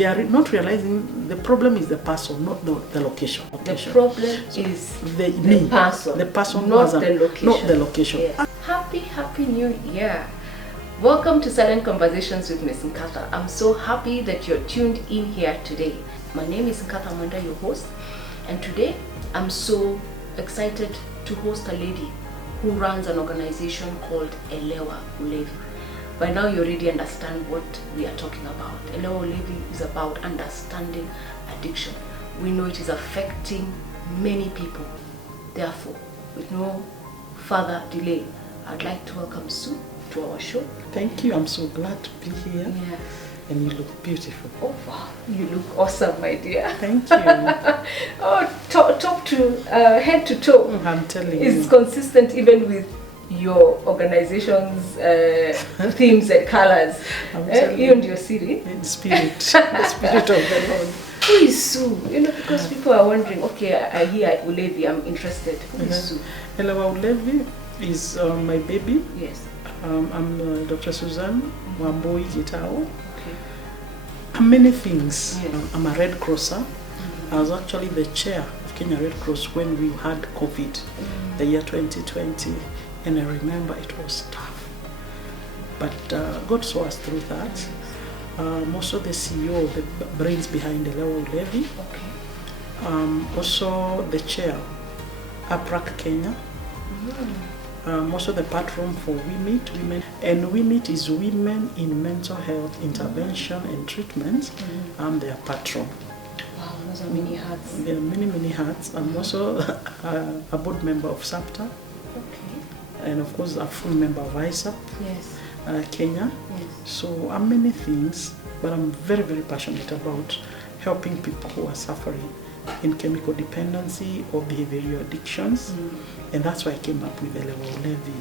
they are not realizing the problem is the person, not the location. The problem is the person, not the location. Not the location. Yes. Happy New Year. Welcome to Silent Conversations with Ms. Nkatha. I'm so happy that you're tuned in here today. My name is Nkatha Mwenda, your host, and today I'm so excited to host a lady who runs an organization called Elewa Ulevi. By now you already understand what we are talking about. Elewa Ulevi is about understanding addiction. We know it is affecting many people. Therefore, with no further delay, I'd like to welcome Sue to our show. Thank you. I'm so glad to be here. Yeah. And you look beautiful. Oh wow, you look awesome, my dear. Thank you. Oh, top to head to toe. I'm telling you. It's consistent even with your organization's themes and colors. You and your city. In spirit. The spirit of the Lord. Who is Sue? You know, because people are wondering, okay, I hear Ulevi, I'm interested. Who is Sue? Elewa Ulevi is my baby. Yes. I'm Dr. Susan Wamboi Gitau. Okay. I'm many things. Yeah. I'm a Red Crosser. I was actually the chair of Kenya Red Cross when we had COVID, the year 2020. And I remember it was tough. But God saw us through that. I'm also the CEO, the brains behind Elewa Ulevi. Okay. Also the chair, APRAK Kenya. Also the patron for We Meet Women. And We Meet is Women in Mental Health Intervention and Treatment. I'm their patron. Wow, those are many hats. There are many hats. I'm also a board member of SAPTA. Okay. And of course a full member of ISSUP. Yes. Kenya. Yes. So I'm many things, but I'm very passionate about helping people who are suffering in chemical dependency or behavioral addictions. And that's why I came up with Elewa Ulevi.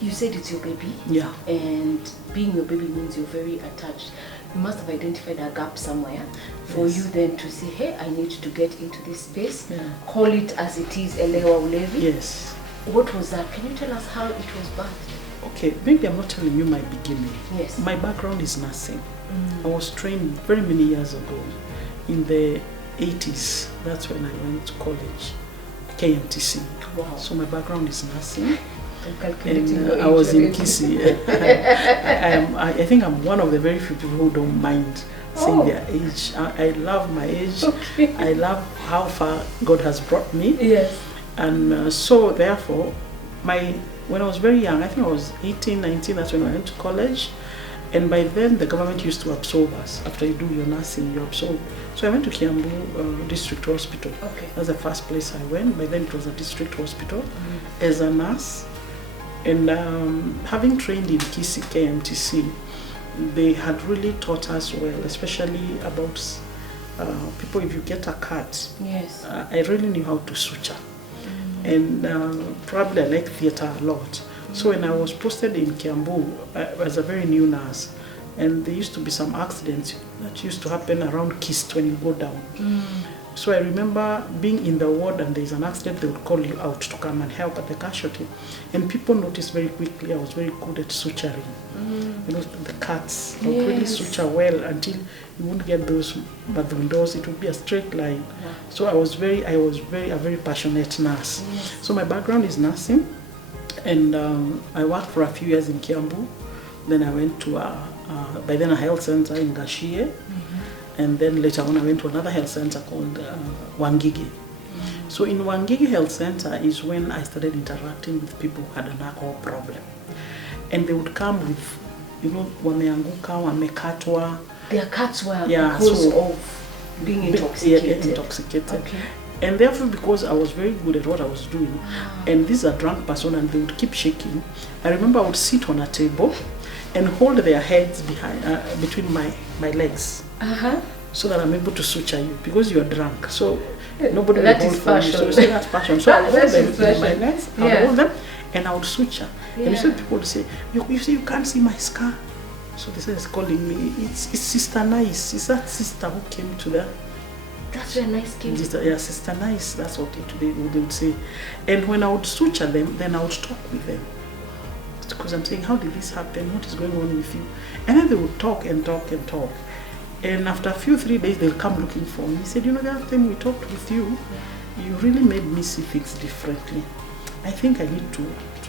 You said it's your baby? Yeah. And being your baby means you're very attached. You must have identified a gap somewhere for you then to say, hey, I need to get into this space. Yeah. Call it as it is, Elewa Ulevi. Yes. What was that? Can you tell us how it was birthed? Okay, maybe I'm not telling you my beginning. Yes. My background is nursing. I was trained very many years ago in the 80s. That's when I went to college, KMTC. Wow. So my background is nursing. And I was in Kisi. I think I'm one of the very few people who don't mind saying their age. I love my age. Okay. I love how far God has brought me. Yes. And so therefore, when I was very young, I think I was 18, 19, that's when I went to college. And by then, the government used to absorb us. After you do your nursing, you absorb. So I went to Kiambu District Hospital. Okay. That's the first place I went. By then, it was a district hospital as a nurse. And having trained in Kisi KMTC, they had really taught us well, especially about people, if you get a cut. Yes. I really knew how to suture. And probably I like theater a lot. So when I was posted in Kiambu, I was a very new nurse, and there used to be some accidents that used to happen around KIST when you go down. So I remember being in the ward and there's an accident, they would call you out to come and help at the casualty. And people noticed very quickly I was very good at suturing. You know, the cuts, I would really suture well until you wouldn't get those bad windows, it would be a straight line. Yeah. So I was a very passionate nurse. Yes. So my background is nursing. And I worked for a few years in Kiambu. Then I went to by then a health center in Gashie. And then later on I went to another health center called Wangigi. So in Wangigi Health Center is when I started interacting with people who had an alcohol problem. And they would come with, you know, wameanguka, wamekatwa. Their cuts were because of being intoxicated. Intoxicated. Okay. And therefore, because I was very good at what I was doing, and this is a drunk person and they would keep shaking, I remember I would sit on a table and hold their heads behind, between my legs, so that I'm able to suture you, because you're drunk. So nobody will hold for me. So you say that's passion. So I would hold them with my legs, I would hold them, and I would suture. Yeah. And you see people would say, you see, you can't see my scar. So they say, it's calling me, it's Sister Nice. Is that sister who came to the... That's where Nice came from. Yeah, Sister Nice, that's what they would say. And when I would suture them, then I would talk with them. Because I'm saying, how did this happen? What is going on with you? And then they would talk and talk and talk. And after a few 3 days, they'll come looking for me. He said, you know, the other time we talked with you, you really made me see things differently. I think I need to,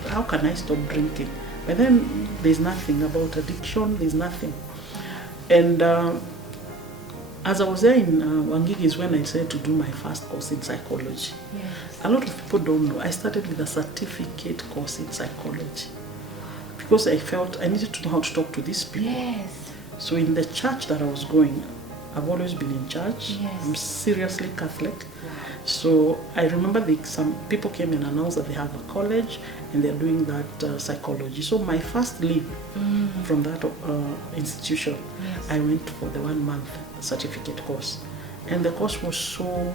how can I stop drinking? But then there's nothing about addiction, there's nothing. And as I was there in Wangigi is when I decided to do my first course in psychology. Yes. A lot of people don't know. I started with a certificate course in psychology because I felt I needed to know how to talk to these people. Yes. So in the church that I was going, I've always been in church. Yes. I'm seriously Catholic. Wow. So I remember some people came and announced that they have a college and they're doing that psychology. So my first leave from that institution, Yes. I went for the 1 month certificate course. And the course was so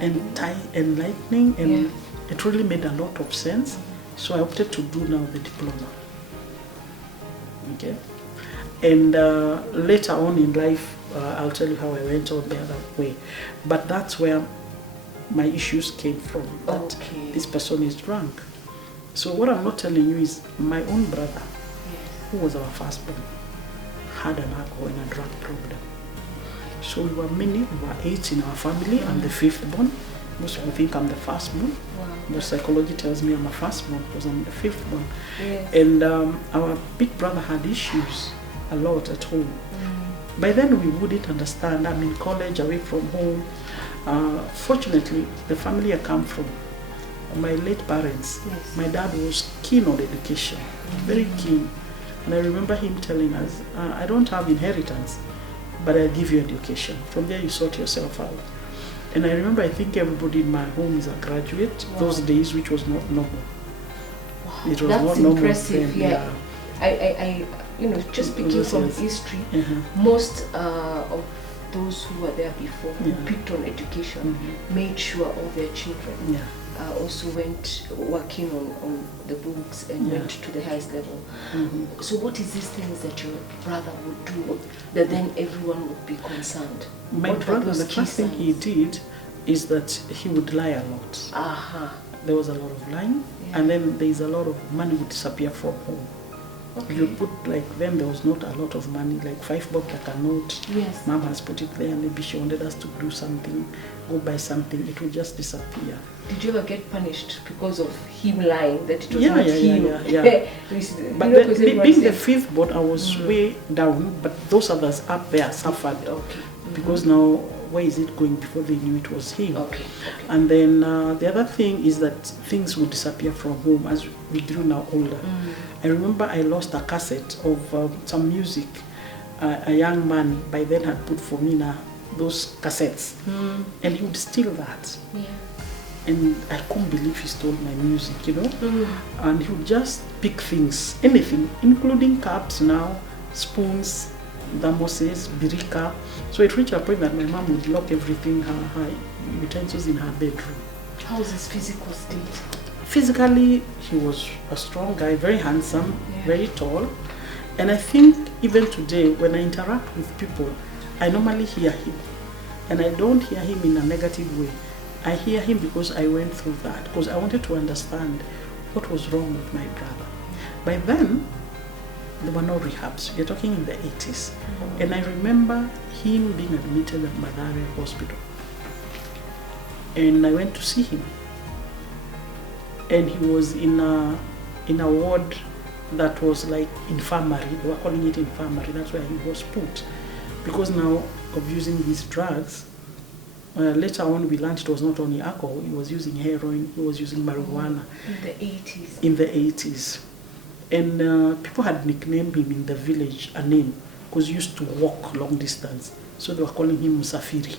enlightening and it really made a lot of sense. So I opted to do now the diploma. Okay. And later on in life, I'll tell you how I went on the other way. But that's where my issues came from, that this person is drunk. So what I'm not telling you is my own brother, who was our firstborn, had an alcohol and a drug problem. So we were 8 in our family. I'm the 5th born. Most people think I'm the firstborn. Wow. But psychology tells me I'm a firstborn because I'm the 5th born. Yes. And our big brother had issues a lot at home. By then we wouldn't understand. I'm in college, away from home. Fortunately, the family I come from, my late parents, my dad was keen on education, very keen. And I remember him telling us, I don't have inheritance, but I'll give you education. From there you sort yourself out. And I remember, I think everybody in my home is a graduate those days, which was not normal. Wow. It was That's not normal impressive. then. Yeah. I you know, just speaking from history, most of those who were there before, who picked on education, made sure all their children also went working on the books and went to the highest level. So what is these things that your brother would do that then everyone would be concerned? My brother, the first thing he did is that he would lie a lot. There was a lot of lying, and then there is a lot of money would disappear from home. You put, like, then there was not a lot of money, like 5 bob, like a note. Yes. Mom has put it there, maybe she wanted us to do something, go buy something, it would just disappear. Did you ever get punished because of him lying, that it was not him? But then, being the 5th born, I was way down, but those others up there suffered. Because now, where is it going? Before they knew it was him. And then the other thing is that things would disappear from home as we grew now older. I remember I lost a cassette of some music. A young man by then had put for me those cassettes, and he would steal that. And I couldn't believe he stole my music, you know. And he would just pick things, anything, including cups now, spoons, thermoses, birika. So it reached a point that my mom would lock everything, her utensils in her bedroom. How was his physical state? Physically, he was a strong guy, very handsome, very tall. And I think even today, when I interact with people, I normally hear him. And I don't hear him in a negative way. I hear him because I went through that, because I wanted to understand what was wrong with my brother. By then, there were no rehabs. We're talking in the 80s. And I remember him being admitted at Mathare Hospital. And I went to see him. And he was in a ward that was like infirmary. They were calling it infirmary. That's where he was put. Because now of using these drugs, later on we learned it was not only alcohol, he was using heroin, he was using marijuana. In the 80s? In the 80s. And people had nicknamed him in the village a name, because he used to walk long distance. So they were calling him Musafiri.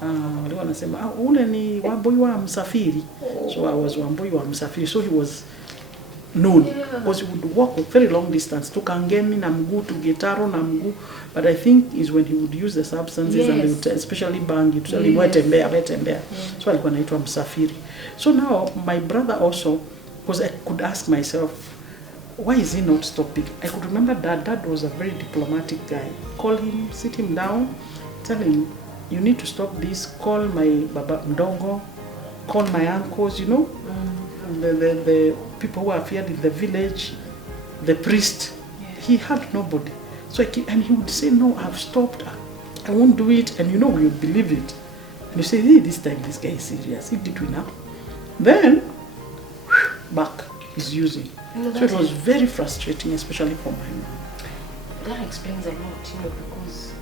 They were saying, ule ni wamboi wa Musafiri. So I was wamboi wa Musafiri. So he was known, because he would walk a very long distance to Kangemi na mguu, to Gitau na mguu. But I think is when he would use the substances, and they would especially bangi, to tell him wetembea. So alikuwa anaitwa Msafiri. So now my brother also, because I could ask myself, why is he not stopping? I could remember dad was a very diplomatic guy. Call him, sit him down, tell him, you need to stop this, call my baba mdogo, call my uncles, you know, the people who are feared in the village, the priest. He had nobody. So and he would say, no, I've stopped, I won't do it, and we would believe it. And you say, hey, this time this guy is serious, he did now. Then, back, he's using. So it was very frustrating, especially for my mom. That explains a lot, because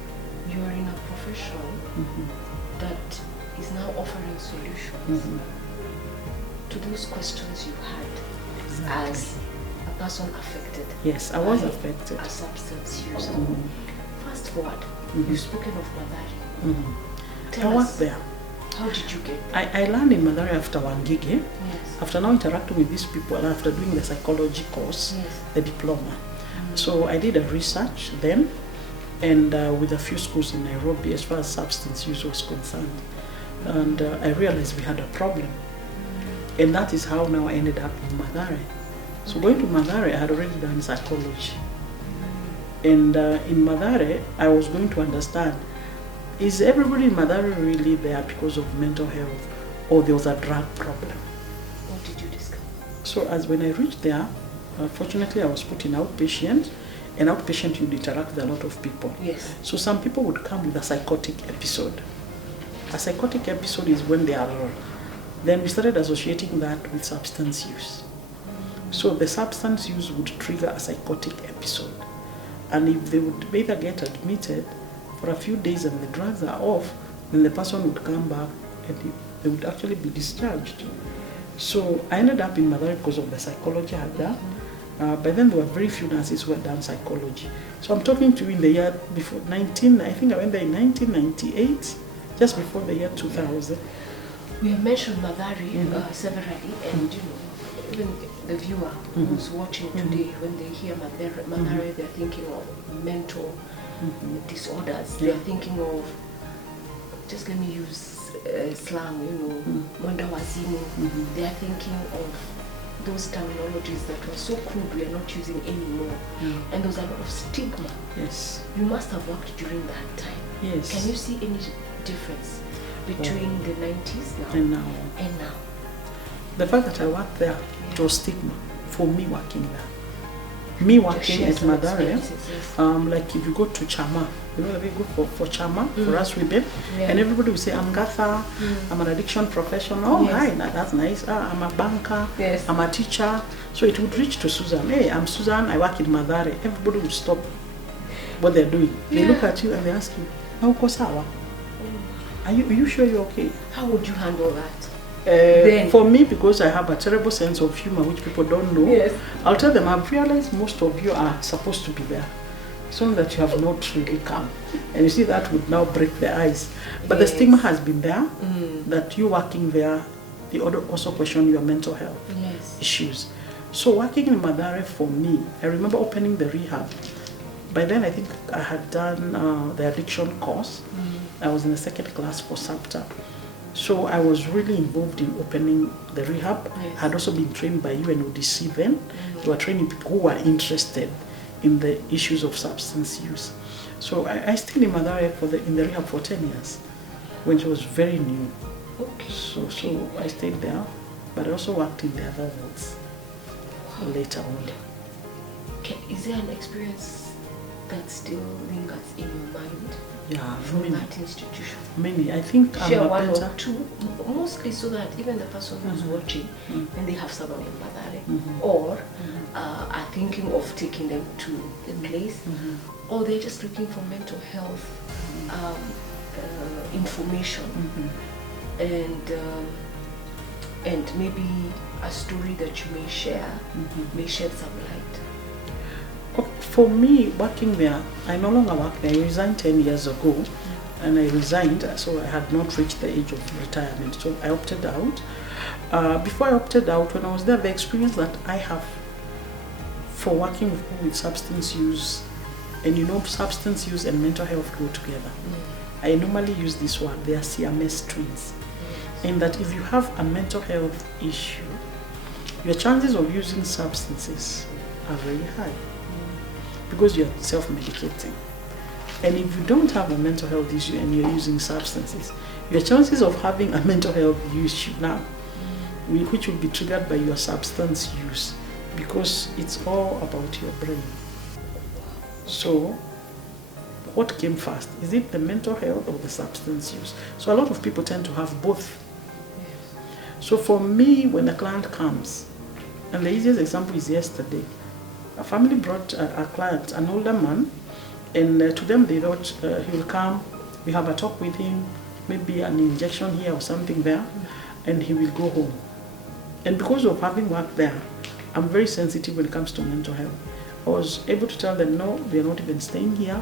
you're in a profession that is now offering solutions to those questions you had as a person affected. Yes, I was affected. A substance use. Fast forward, you've spoken of Madari. I worked there. How did you get there? I learned in Madari after one gig. Yes. After now interacting with these people, after doing the psychology course, the diploma. So I did a research then, and with a few schools in Nairobi as far as substance use was concerned. And I realized we had a problem. And that is how now I ended up in Mathare. So going to Mathare, I had already done psychology. And in Mathare, I was going to understand, is everybody in Mathare really there because of mental health, or there was a drug problem? What did you discover? So as when I reached there, fortunately I was put in outpatient, and outpatient you'd interact with a lot of people. Yes. So some people would come with a psychotic episode. A psychotic episode is when they are, then we started associating that with substance use. So the substance use would trigger a psychotic episode. And if they would either get admitted for a few days and the drugs are off, then the person would come back and they would actually be discharged. So I ended up in Mathare because of the psychology I had done. By then there were very few nurses who had done psychology. So I'm talking to you in the year before I think I went there in 1998, just before the year 2000. We have mentioned Mathare severally, and even the viewer who's watching today, when they hear Mathare, they're thinking of mental disorders. They're thinking of, just let me use slang, mwenda wazimu. They're thinking of those terminologies that were so crude we are not using anymore. And there's a lot of stigma. Yes. You must have worked during that time. Yes. Can you see any difference between the 90s now and now? The fact that I worked there, it was stigma for me working there. Me working at Mathare, like if you go to Chama, they go for Chama, for us women, and everybody will say, I'm Gatha, I'm an addiction professional. Hi, that's nice. I'm a banker, I'm a teacher. So it would reach to Susan. Hey, I'm Susan, I work in Mathare. Everybody would stop what they're doing. They look at you and they ask you, how kosawa? Are you sure you're okay? How would you handle that? For me, because I have a terrible sense of humor which people don't know, I'll tell them, I've realized most of you are supposed to be there, so that you have not really come. And you see, that would now break the ice. But the stigma has been there, that you working there, they also question your mental health issues. So working in Mathare for me, I remember opening the rehab. By then I think I had done the addiction course. I was in the second class for SAPTA. So I was really involved in opening the rehab. I had also been trained by UNODC then. They were training people who were interested in the issues of substance use. So I stayed in Mathare in the rehab for 10 years when she was very new. So I stayed there, but I also worked in the other wards later on. Is there an experience that still lingers in your mind? Yeah, from that institution. Many. I think share one or two, mostly so that even the person who's watching, when they have someone in Mathare, or are thinking of taking them to the place, or they're just looking for mental health information, and maybe a story that you may share may shed some light. For me, working there, I no longer work there. I resigned 10 years ago, and I resigned, so I had not reached the age of retirement, so I opted out. Before I opted out, when I was there, the experience that I have for working with people with substance use, and substance use and mental health go together. I normally use this word, they are Siamese twins. In that if you have a mental health issue, your chances of using substances are very high, because you're self-medicating. And if you don't have a mental health issue and you're using substances, your chances of having a mental health issue now, which will be triggered by your substance use, because it's all about your brain. So what came first? Is it the mental health or the substance use? So a lot of people tend to have both. So for me, when a client comes, and the easiest example is yesterday, a family brought a client, an older man, and to them they thought he will come, we have a talk with him, maybe an injection here or something there, and he will go home. And because of having worked there, I'm very sensitive when it comes to mental health. I was able to tell them, no, we are not even staying here.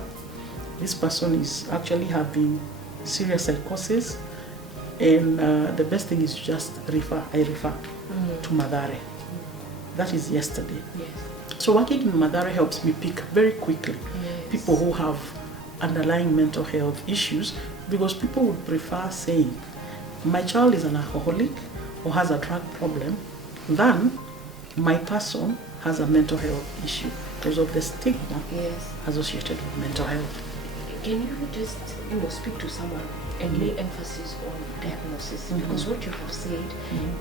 This person is actually having serious psychosis, and the best thing is just refer to Madare. That is yesterday. Yes. So working in Madare helps me pick very quickly people who have underlying mental health issues, because people would prefer saying, my child is an alcoholic or has a drug problem, than my person has a mental health issue, because of the stigma associated with mental health. Can you just speak to someone and lay emphasis on diagnosis? Because what you have said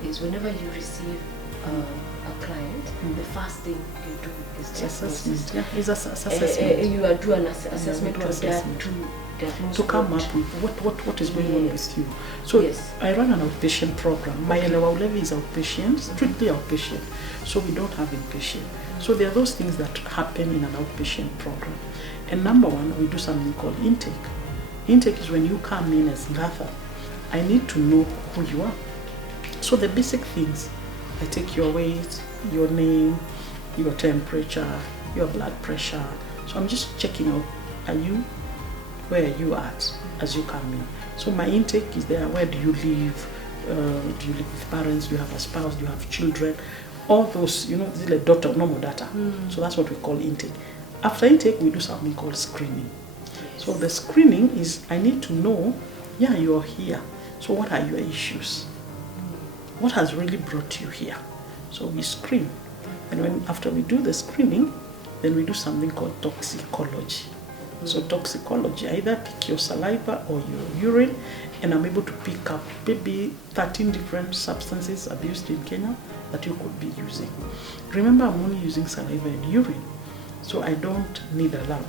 is whenever you receive a client, the first thing you do is diagnosis. It's assessment. You do an assessment to come up with what is going on with you. So I run an outpatient program. My Elewa Ulevi is outpatient, strictly outpatient. So we don't have inpatient. So there are those things that happen in an outpatient program. And number one, we do something called intake. Intake is when you come in as Gatha. I need to know who you are. So the basic things, I take your weight, your name, your temperature, your blood pressure. So I'm just checking out, where are you at as you come in? So my intake is there. Where do you live? Do you live with parents? Do you have a spouse? Do you have children? All those, this is like data, normal data. So that's what we call intake. After intake, we do something called screening. So the screening is, I need to know, you're here. So what are your issues? What has really brought you here? So we screen. And after we do the screening, then we do something called toxicology. So toxicology, I either pick your saliva or your urine, and I'm able to pick up maybe 13 different substances abused in Kenya that you could be using. Remember, I'm only using saliva and urine, so I don't need a lab.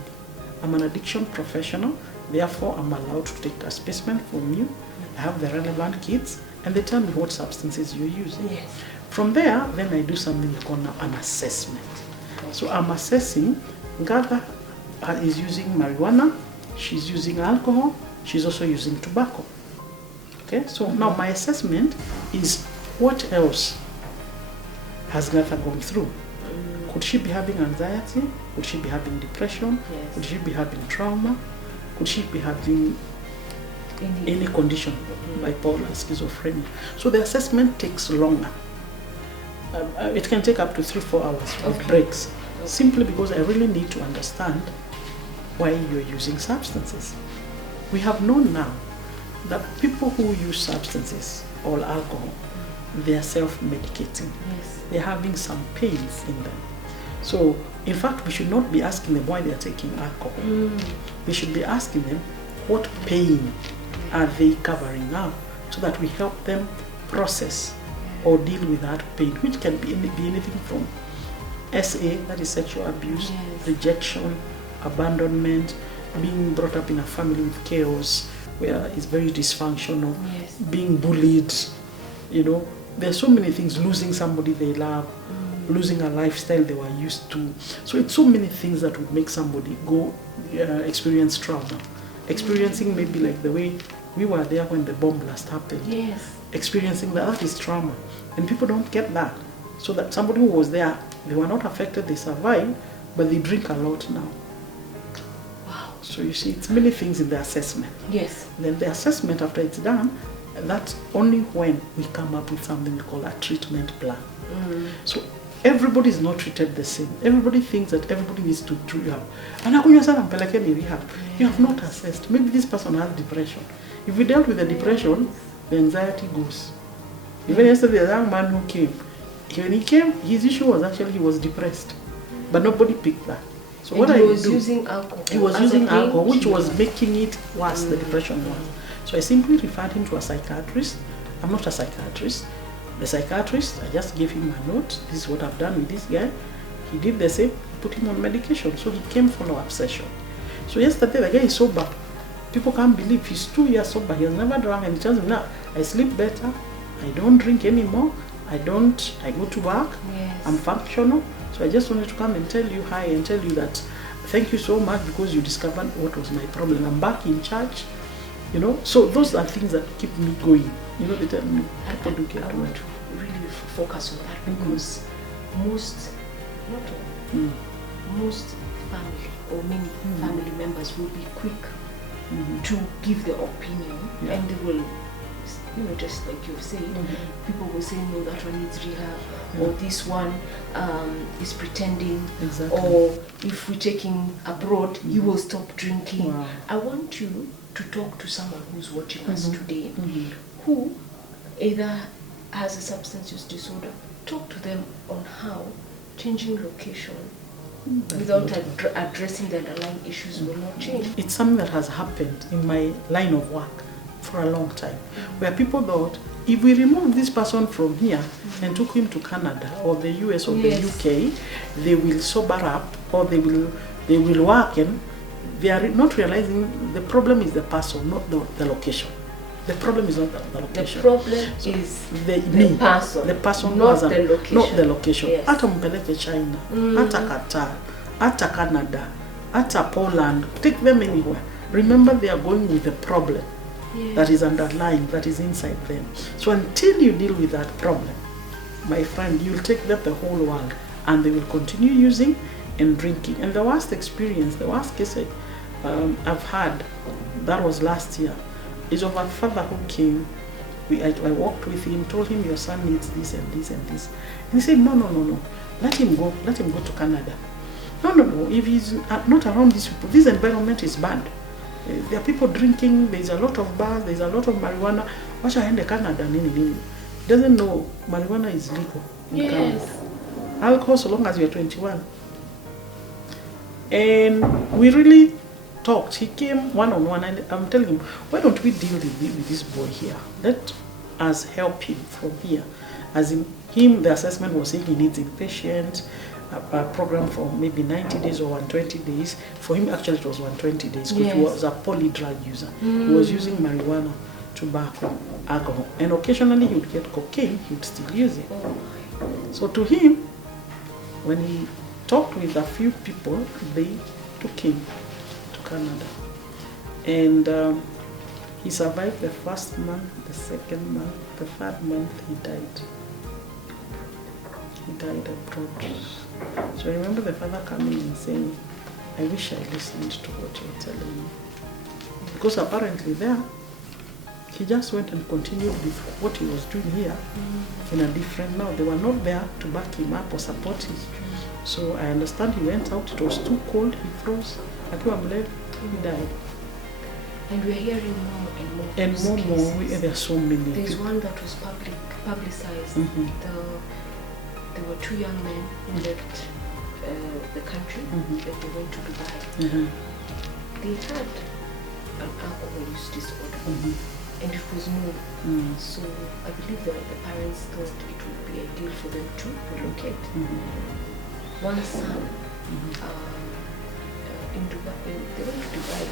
I'm an addiction professional, therefore I'm allowed to take a specimen from you. I have the relevant kits, and they tell me what substances you're using. Yes. From there, then I do something called an assessment. So I'm assessing, Gatha is using marijuana, she's using alcohol, she's also using tobacco. Okay, so now my assessment is, what else has Gatha gone through? Could she be having anxiety? Could she be having depression? Yes. Could she be having trauma? Could she be having any condition, bipolar, schizophrenia? So the assessment takes longer. It can take up to 3-4 hours with breaks, simply because I really need to understand why you're using substances. We have known now that people who use substances or alcohol, they are self-medicating. Yes. They're having some pains in them. So, in fact, we should not be asking them why they are taking alcohol. We should be asking them what pain are they covering now, so that we help them process or deal with that pain, which can be anything from SA, that is sexual abuse, rejection, abandonment, being brought up in a family with chaos, where it's very dysfunctional, being bullied, There are so many things, losing somebody they love, losing a lifestyle they were used to. So it's so many things that would make somebody go experience trauma. Experiencing maybe like the way we were there when the bomb blast happened. Yes. Experiencing that is trauma. And people don't get that. So that somebody who was there, they were not affected, they survived, but they drink a lot now. Wow. So you see, it's many things in the assessment. Yes. Then the assessment, after it's done, that's only when we come up with something we call a treatment plan. So everybody is not treated the same. Everybody thinks that everybody needs to do rehab. You have not assessed. Maybe this person has depression. If we dealt with the depression, the anxiety goes. Even yesterday, the young man who came, when he came, his issue was actually he was depressed. But nobody picked that. So and what he was using alcohol. He was using alcohol, which was making it worse, the depression was. So I simply referred him to a psychiatrist. I'm not a psychiatrist. The psychiatrist, I just gave him a note. This is what I've done with this guy. He did the same, put him on medication. So he came follow-up session. So yesterday the guy is sober. People can't believe he's 2 years sober. He has never drunk, and he tells me now, I sleep better, I don't drink anymore, I go to work, Yes. I'm functional. So I just wanted to come and tell you hi and tell you that thank you so much because you discovered what was my problem. I'm back in church, you know. So those are things that keep me going. You know, they tell me people do get I want to really focus on that because most, not all, most family or many family members will be quick to give their opinion, and they will, you know, just like you've said, people will say, no, that one needs rehab, or this one is pretending, or if we're taking abroad, you will stop drinking. Wow. I want you to talk to someone who's watching us today, who either has a substance use disorder. Talk to them on how changing location without addressing the underlying issues will not change. It's something that has happened in my line of work for a long time, where people thought if we remove this person from here and took him to Canada or the US or the UK, they will sober up, or they will work, and they are not realizing the problem is the person, not the location. The problem is not the location. The problem is the person. The person, not the location. Not the location. Yes. Hata mpeleke China, hata Qatar, hata Canada, hata Poland. Take them anywhere. Remember, they are going with the problem that is underlying, that is inside them. So until you deal with that problem, my friend, you'll take them the whole world, and they will continue using and drinking. And the worst experience, the worst case I've had, that was last year, is of a father who came. I walked with him, told him your son needs this and this and this. And he said, no, let him go to Canada. No, if he's not around these people, this environment is bad. There are people drinking, there's a lot of bars, there's a lot of marijuana. Watch out in Canada, nini. Doesn't know marijuana is legal in Canada. Alcohol, so long as you're 21. And we really talked. He came one-on-one, and I'm telling him, why don't we deal with this boy here? Let us help him from here. As in him, the assessment was saying he needs inpatient, a program for maybe 90 days or 120 days. For him, actually, it was 120 days because he was a poly-drug user. He was using marijuana, tobacco, alcohol, and occasionally he would get cocaine, he would still use it. So to him, when he talked with a few people, they took him to Canada. And he survived the first month, the second month, the third month, he died. He died abroad. So I remember the father coming and saying, I wish I listened to what you're telling me. Because apparently there, he just went and continued with what he was doing here in a different, now they were not there to back him up or support him. So I understand he went out, it was too cold, he froze, he died. And we're hearing more and more. And more, there are so many. There's one that was publicized. There were two young men who left the country and they went to Dubai. They had an alcohol use disorder and it was known. So I believe that the parents thought it would be ideal for them to relocate. One son in Dubai, they went to Dubai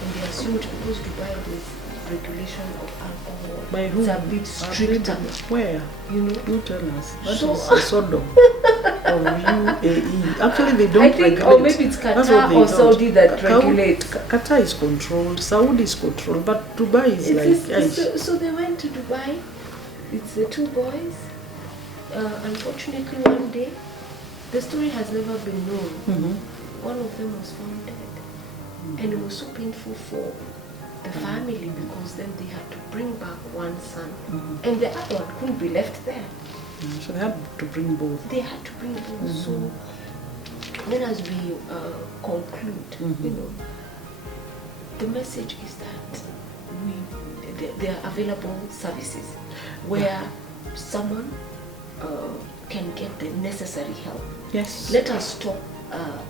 and they assumed because Dubai there's regulation of alcohol. By who? It's a bit stricter. Where? You know? You tell us. So, That is Sodom or UAE. Actually, they don't regulate. Or maybe it's Qatar or Saudi that regulates. Qatar is controlled, Saudi is controlled, but Dubai is so they went to Dubai. It's the two boys. Unfortunately, one day, the story has never been known. One of them was found dead. And it was so painful for the family because then they had to bring back one son. And the other one couldn't be left there. So they had to bring both. They had to bring both. So then as we conclude, you know, the message is that there are available services where someone can get the necessary help. Yes. Let us stop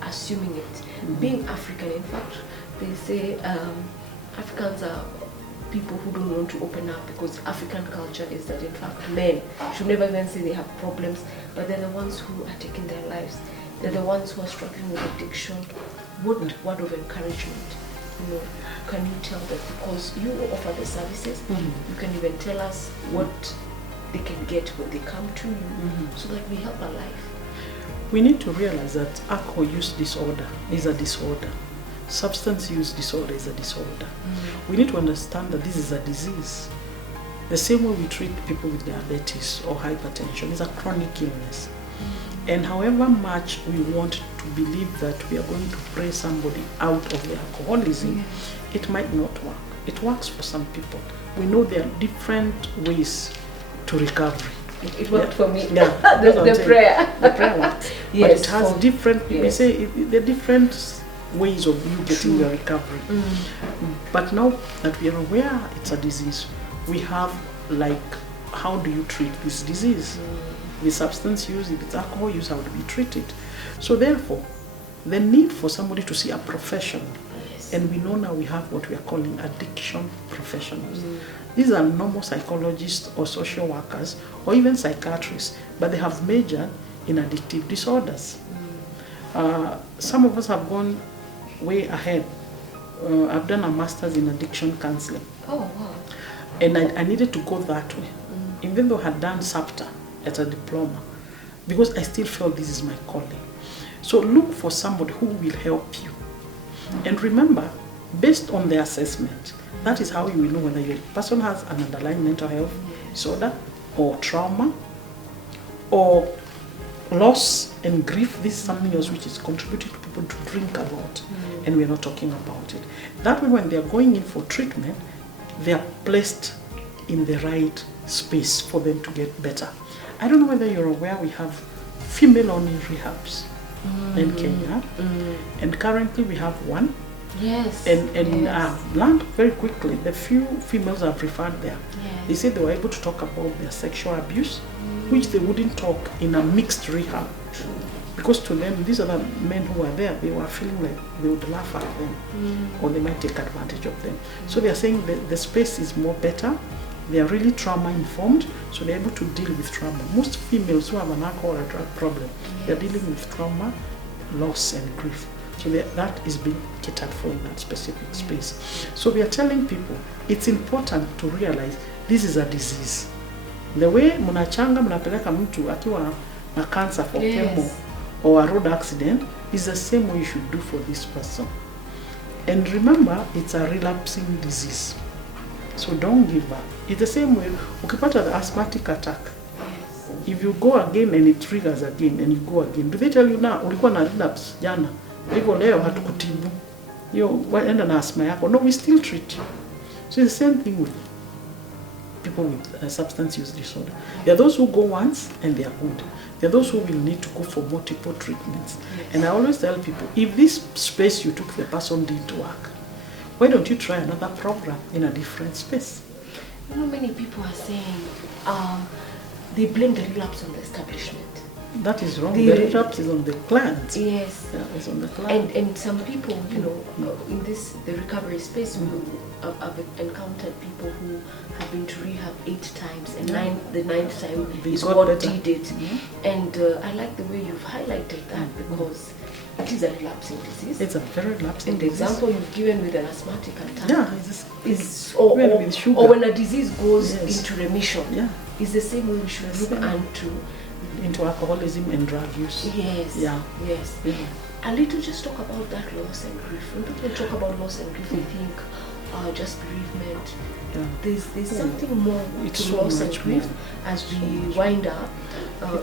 assuming it. Being African, in fact, they say Africans are people who don't want to open up because African culture is that in fact men should never even say they have problems, but they're the ones who are taking their lives. They're the ones who are struggling with addiction. what word of encouragement, can you tell them? Because you offer the services, you can even tell us what they can get when they come to you, so that we help our life. We need to realize that alcohol use disorder is a disorder. Substance use disorder is a disorder. We need to understand that this is a disease. The same way we treat people with diabetes or hypertension is a chronic illness. And however much we want to believe that we are going to pray somebody out of the alcoholism, it might not work. It works for some people. We know there are different ways to recovery. It worked for me. Yeah, the prayer. The prayer works. Yes, but it has different, we say there are different ways of you getting your recovery. But now that we are aware it's a disease, we have like, how do you treat this disease? The substance use, if it's alcohol use, how to be treated. So therefore, the need for somebody to see a professional, and we know now we have what we are calling addiction professionals. These are normal psychologists or social workers or even psychiatrists, but they have majored in addictive disorders. Some of us have gone way ahead. I've done a master's in addiction counseling. Oh, wow. And I needed to go that way, even though I had done SAPTA at a diploma, because I still felt this is my calling. So look for somebody who will help you. And remember, based on the assessment, that is how you will know whether your person has an underlying mental health disorder or trauma or loss and grief. This is something else which is contributing to people to drink a lot, and we're not talking about it. That way, when they're going in for treatment, they are placed in the right space for them to get better. I don't know whether you're aware we have female-only rehabs in Kenya, and currently we have one. Yes. And I've learned very quickly the few females I've referred there. Yes. They said they were able to talk about their sexual abuse, which they wouldn't talk in a mixed rehab. Because to them, these other men who are there, they were feeling like they would laugh at them or they might take advantage of them. So they are saying that the space is more better. They are really trauma informed, so they're able to deal with trauma. Most females who have an alcohol or drug problem, they're dealing with trauma, loss and grief. So that is being catered for in that specific space. So we are telling people it's important to realize this is a disease. The way munachanga mnapeleka mtu akiwa na cancer for chemo or a road accident is the same way you should do for this person. And remember, it's a relapsing disease. So don't give up. It's the same way, ukipata the asthmatic attack. If you go again and it triggers again and you go again, do they tell you now, ulikuwa na relapse jana, hivyo leo hatukutibu, yo waenda na asthma yako? No, we still treat you. So it's the same thing with people with substance use disorder. There are those who go once and they are good. There are those who will need to go for multiple treatments. And I always tell people, if this space you took the person didn't work, why don't you try another program in a different space? You know, many people are saying they blame the relapse on the establishment. That is wrong. The relapse is on the client. Yes. Yeah, it's on the client. And some people, you know, in the recovery space, I've encountered people who have been to rehab 8 times, and the ninth time is what did it. And I like the way you've highlighted that, because it is a relapsing disease. It's a very relapsing disease. And the example you've given with an asthmatic attack, or when a disease goes into remission, is the same way we should look into alcoholism and drug use. Yes. Yeah. Yes. Yeah. A little just talk about that loss and grief. When people talk about loss and grief, they think just bereavement. Yeah. There's something more to loss and grief as we wind up.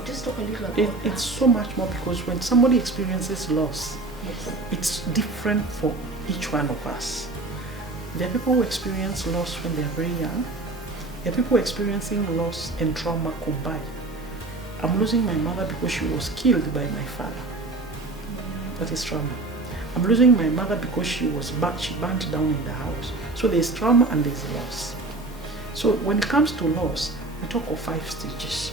Just talk a little about that. It's so much more, because when somebody experiences loss, it's different for each one of us. There are people who experience loss when they're very young. There are people experiencing loss and trauma combined. I'm losing my mother because she was killed by my father. That is trauma. I'm losing my mother because she burnt down in the house. So there's trauma and there's loss. So when it comes to loss, we talk of 5 stages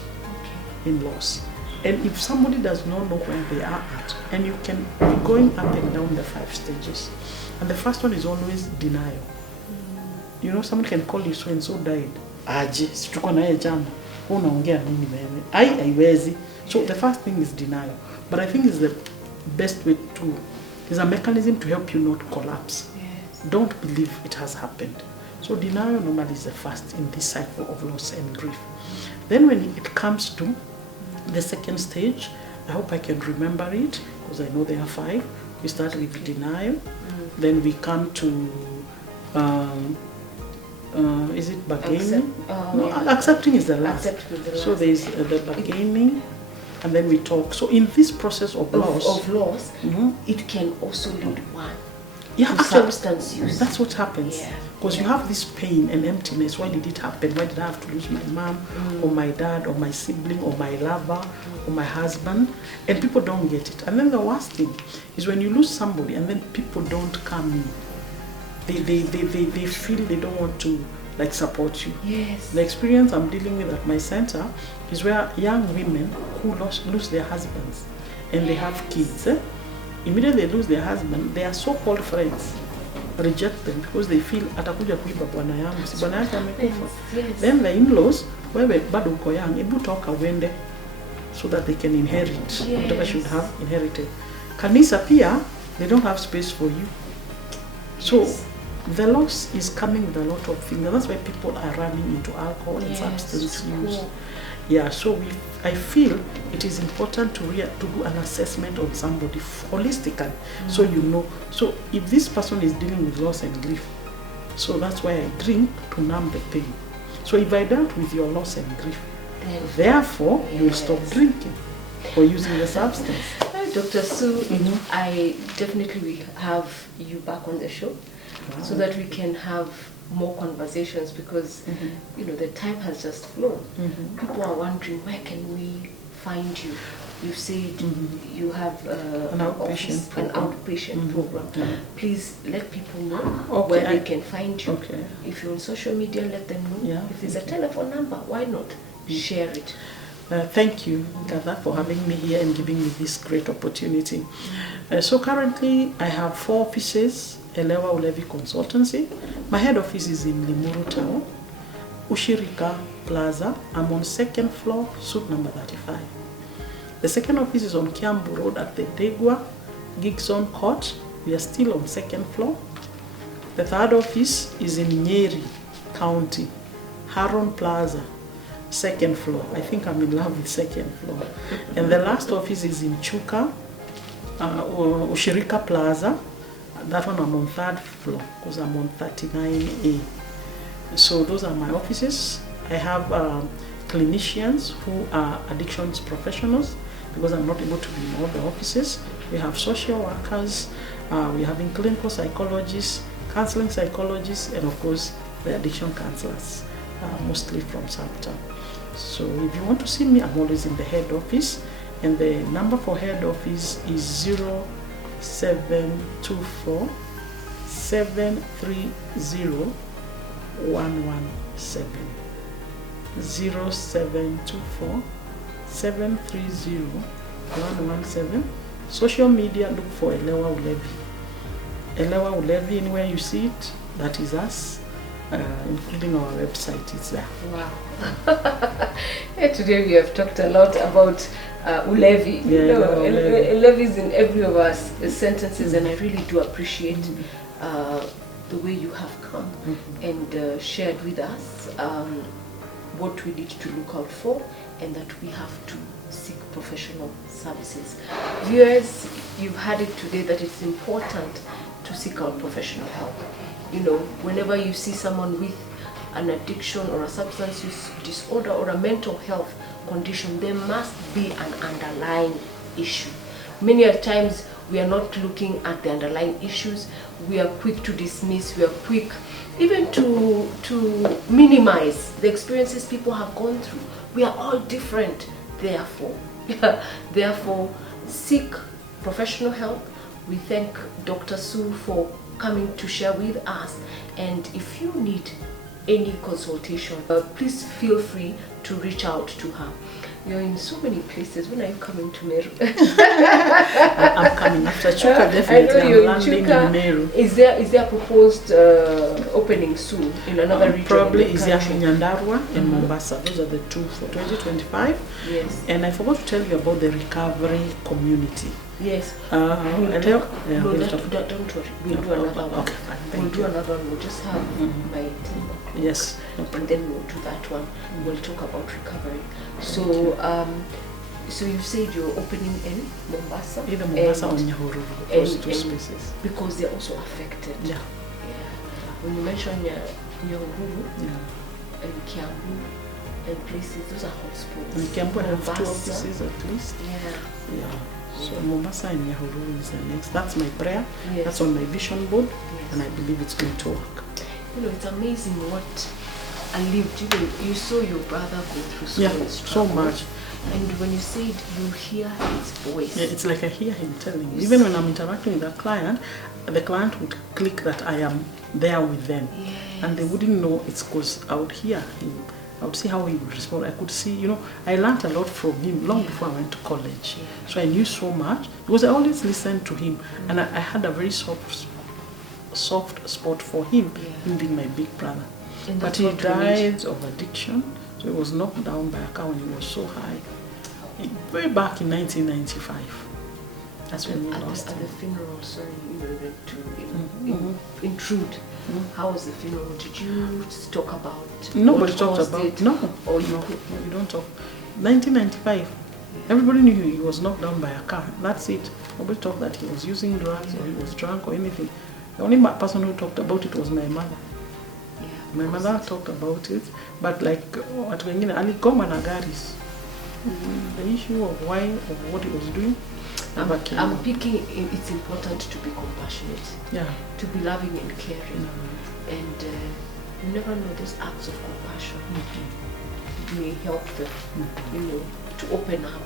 in loss. And if somebody does not know where they are at, and you can be going up and down the 5 stages. And the first one is always denial. You know, someone can call you so and so died. Aje, situko na yeye jana. Unaongea nini wewe? Haiwezi. So the first thing is denial. But I think it's the best way to It's a mechanism to help you not collapse. Yes. Don't believe it has happened. So denial normally is the first in this cycle of loss and grief. Then when it comes to the second stage, I hope I can remember it because I know there are 5. We start with denial, then we come to is it bargaining? Accepting is the last. So there is the bargaining, and then we talk. So in this process of loss, it can also lead one to substance use. That's what happens. Because you have this pain and emptiness. Why did it happen? Why did I have to lose my mom or my dad or my sibling or my lover or my husband? And people don't get it. And then the worst thing is when you lose somebody and then people don't come in. They feel they don't want to like support you. Yes. The experience I'm dealing with at my center is where young women who lose their husbands and they have kids. Immediately they lose their husband, their so-called friends reject them because they feel atakuja kuiba bwana yangu, si bwana yake amekufa. Then the in-laws, wewe bado uko young, ebu toka uende so that they can inherit whatever should have inherited. Kanisa pia, they don't have space for you. So the loss is coming with a lot of things, and that's why people are running into alcohol and substance use. Yeah, so I feel it is important to do an assessment on somebody holistically, so you know. So if this person is dealing with loss and grief, so that's why I drink to numb the pain. So if I dealt with your loss and grief, therefore you will stop drinking or using the substance. Dr. Sue, I definitely will have you back on the show so that we can have more conversations because you know the time has just flown. People are wondering, where can we find you? You said you have an outpatient program. Please let people know where they can find you. If you're on social media, let them know. If there's a telephone number, why not share it? Thank you, Gatha, for having me here and giving me this great opportunity. So currently, I have 4 offices. Elewa Ulevi Consultancy. My head office is in Limuru Town, Ushirika Plaza. I'm on 2nd floor, suite number 35. The second office is on Kiambu Road at the Degwa Gigson Court. We are still on 2nd floor. The third office is in Nyeri County, Haron Plaza, 2nd floor. I think I'm in love with 2nd floor. And the last office is in Chuka, Ushirika Plaza. That one I'm on 3rd floor because I'm on 39A. So those are my offices. I have clinicians who are addictions professionals because I'm not able to be in all the offices. We have social workers, we're having clinical psychologists, counseling psychologists, and of course the addiction counselors, mostly from Southtown. So if you want to see me, I'm always in the head office, and the number for head office is 0724 730 117. 0724 730 117. Social media, look for Elewa Ulevi. Elewa Ulevi, anywhere you see it, that is us, including our website, it's there. Wow. Today we have talked a lot about Ulevi. Ulevi is in every of our sentences, and I really do appreciate the way you have come and shared with us what we need to look out for, and that we have to seek professional services. Viewers, you've heard it today that it's important to seek out professional help. You know, whenever you see someone with an addiction or a substance use disorder or a mental health condition, there must be an underlying issue. Many a times we are not looking at the underlying issues. We are quick to dismiss, we are quick even to minimize the experiences people have gone through. We are all different, therefore seek professional help. We thank Dr. Sue for coming to share with us, and if you need any consultation, please feel free to reach out to her. You're in so many places. When are you coming to Meru? I'm coming after Chuka, definitely. I'm landing in Meru. Is there a proposed opening soon in another region? Probably is in Nyandarua and Mombasa. Those are the two for 2025. Yes. And I forgot to tell you about the recovery community. Yes. Don't worry. We'll do another one. Okay, fine. We'll do another one. We'll just have my team. Yes. No And then we'll do that one. We'll talk about recovery. So, so you said you're opening in Mombasa? Either Mombasa or Nyahururu, those two spaces. Because they're also affected. Yeah. When you mention Nyahururu and Kiambu and places, those are hotspots. And Kiambu have 2 Mombasa. offices at least. Yeah. So Mombasa and Nyahururu is the next. That's my prayer. Yes. That's on my vision board. Yes. And I believe it's going to work. You know, it's amazing what I lived. You saw your brother go through so much. And when you said you hear his voice. Yeah, it's like I hear him telling me. Even when I'm interacting with a client, the client would click that I am there with them. Yes. And they wouldn't know it's because I would hear him. I would see how he would respond. I could see, you know, I learned a lot from him long before I went to college. Yeah. So I knew so much because I always listened to him. And I had a very soft spot for him, him being my big brother. But he died of addiction. So he was knocked down by a car when he was so high. Way back in 1995. That's when we lost him. At the funeral, sorry, to intrude. How was the funeral? Did you talk about? Nobody talked about it. No. Or you don't talk. 1995. Everybody knew he was knocked down by a car. That's it. Nobody talked that he was using drugs or he was drunk or anything. The only person who talked about it was my mother. My mother talked about it, but like watu wengine aligoma na garis. The issue of why or what he was doing. I'm picking. It's important to be compassionate. Yeah. To be loving and caring, and you never know, those acts of compassion may help them, you know, to open up.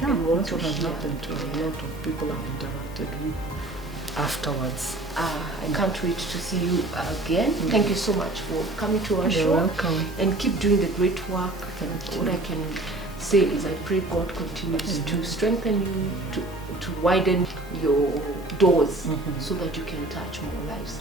Yeah, that's what has happened to a lot of people I've interacted with afterwards. I can't wait to see you again. Thank you so much for coming to our show. You're welcome. And keep doing the great work. What I can say is I pray God continues to strengthen you, to widen your doors so that you can touch more lives.